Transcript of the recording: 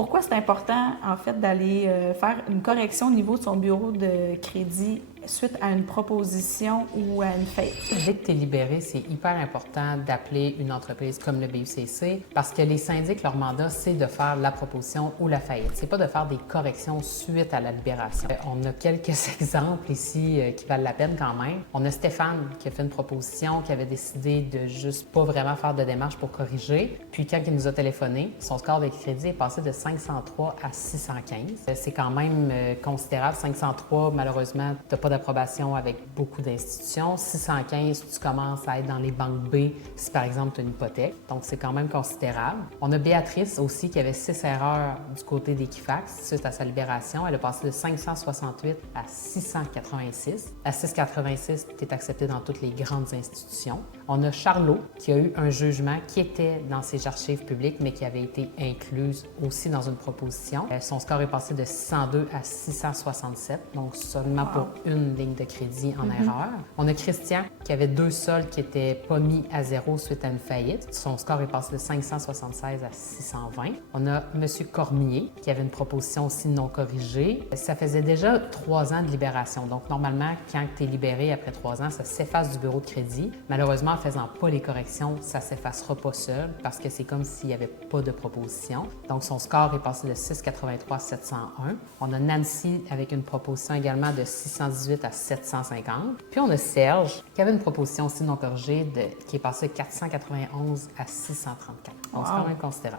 Pourquoi c'est important, en fait, d'aller faire une correction au niveau de son bureau de crédit suite à une proposition ou à une faillite? Dès que tu es libéré, c'est hyper important d'appeler une entreprise comme le BUCC parce que les syndics, leur mandat, c'est de faire la proposition ou la faillite. C'est pas de faire des corrections suite à la libération. On a quelques exemples ici qui valent la peine quand même. On a Stéphane qui a fait une proposition, qui avait décidé de juste pas vraiment faire de démarche pour corriger. Puis quand il nous a téléphoné, son score de crédit est passé de 503 à 615. C'est quand même considérable. 503, malheureusement, tu n'as pas d'approbation avec beaucoup d'institutions. 615, tu commences à être dans les banques B si par exemple tu as une hypothèque. Donc c'est quand même considérable. On a Béatrice aussi qui avait 6 erreurs du côté d'Equifax suite à sa libération. Elle a passé de 568 à 686. À 686, tu es accepté dans toutes les grandes institutions. On a Charlot qui a eu un jugement qui était dans ses archives publiques mais qui avait été incluse aussi dans une proposition. Son score est passé de 602 à 667, donc seulement pour une ligne de crédit en erreur. On a Christian qui avait 2 soldes qui n'étaient pas mis à zéro suite à une faillite. Son score est passé de 576 à 620. On a M. Cormier qui avait une proposition aussi non corrigée. Ça faisait déjà 3 ans de libération. Donc normalement, quand tu es libéré après 3 ans, ça s'efface du bureau de crédit. Malheureusement, en faisant pas les corrections, ça ne s'effacera pas seul parce que c'est comme s'il n'y avait pas de proposition. Donc son score est passé de 683 à 701. On a Nancy avec une proposition également de 618 à 750. Puis on a Serge qui avait une proposition aussi non corrigée qui est passée de 491 à 634. Donc c'est quand même considérable.